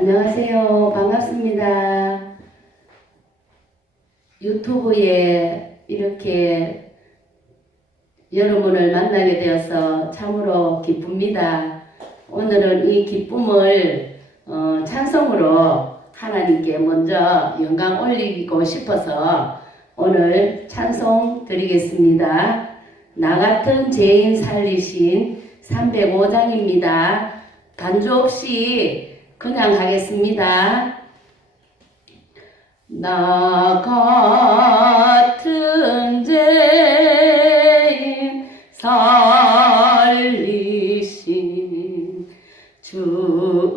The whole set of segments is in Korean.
안녕하세요. 반갑습니다. 유튜브에 이렇게 여러분을 만나게 되어서 참으로 기쁩니다. 오늘은 이 기쁨을 어, 찬송으로 하나님께 먼저 영광 올리고 싶어서 오늘 찬송 드리겠습니다. 나 같은 죄인 살리신 305장입니다. 반주 없이 그냥 가겠습니다. 나 같은 죄인 살리신 주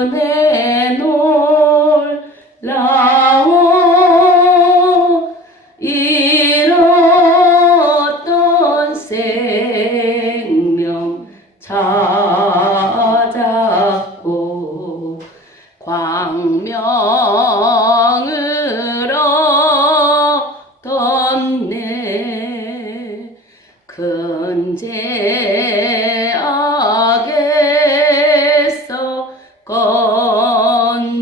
은혜 놀라워 잃었던 광명을 얻었네. 근제 악에서 건지신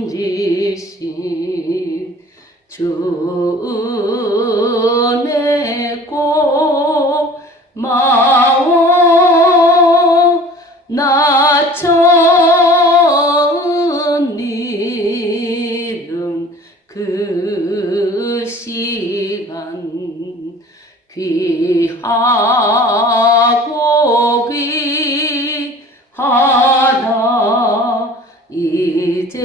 주 은혜 고마워. 나 그 시간 귀하고 귀하다. 이제껏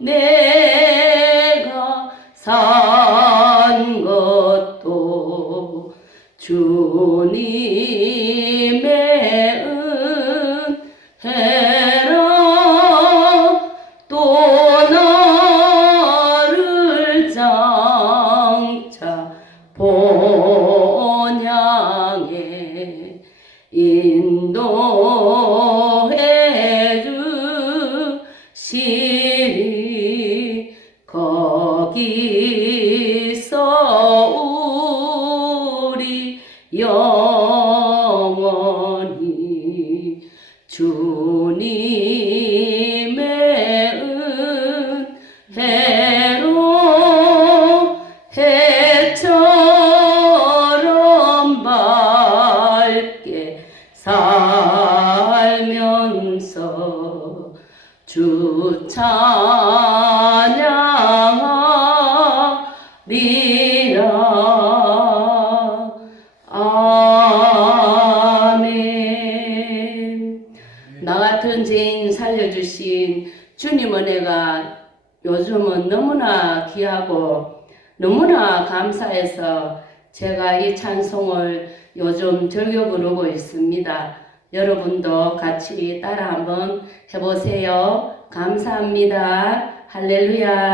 내가 산 것도 주님의 본향에 인도해 주시리 거기서 우리 영원히 주님의 살면서 주 찬양하리라. 아멘. 나 같은 죄인 살려주신 주님 은혜가 요즘은 너무나 귀하고 너무나 감사해서 제가 이 찬송을 요즘 즐겨 부르고 있습니다. 여러분도 같이 따라 한번 해보세요. 감사합니다. 할렐루야.